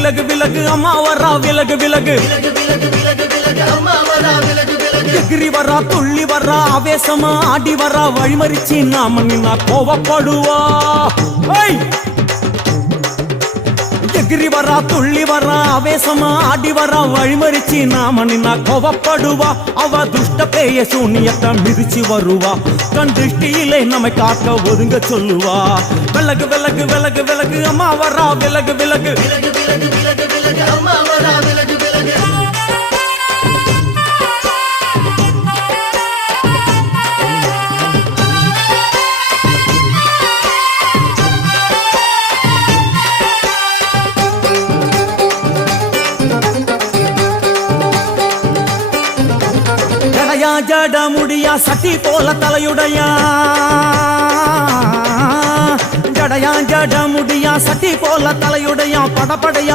விலகு விலகு அம்மா வரா விலகு விலகு எகிரி வரா துள்ளி வரா ஆவேசமா ஆடி வரா வழிமறிச்சு நாம நின்னா கோவப்படுவா எகிரி வரா துள்ளி வரா ஆவேசமா ஆடி வரா வழிமறிச்சு நாம நின்னா கோவப்படுவா அவ துஷ்ட பேய சூனியத்தை மிதிச்சு வருவா கண் திருஷ்டியிலே நம்மை காக்க ஒதுங்க சொல்லுவா விலகு விலகு விலகு விலகு அம்மா வரா விலகு விலகு அம்மா வரா விலகு விலகு ஜட முடியா சட்டி போல தலையுடையா ஜடையா ஜட முடியா சட்டி போல தலையுடையா படப்படையா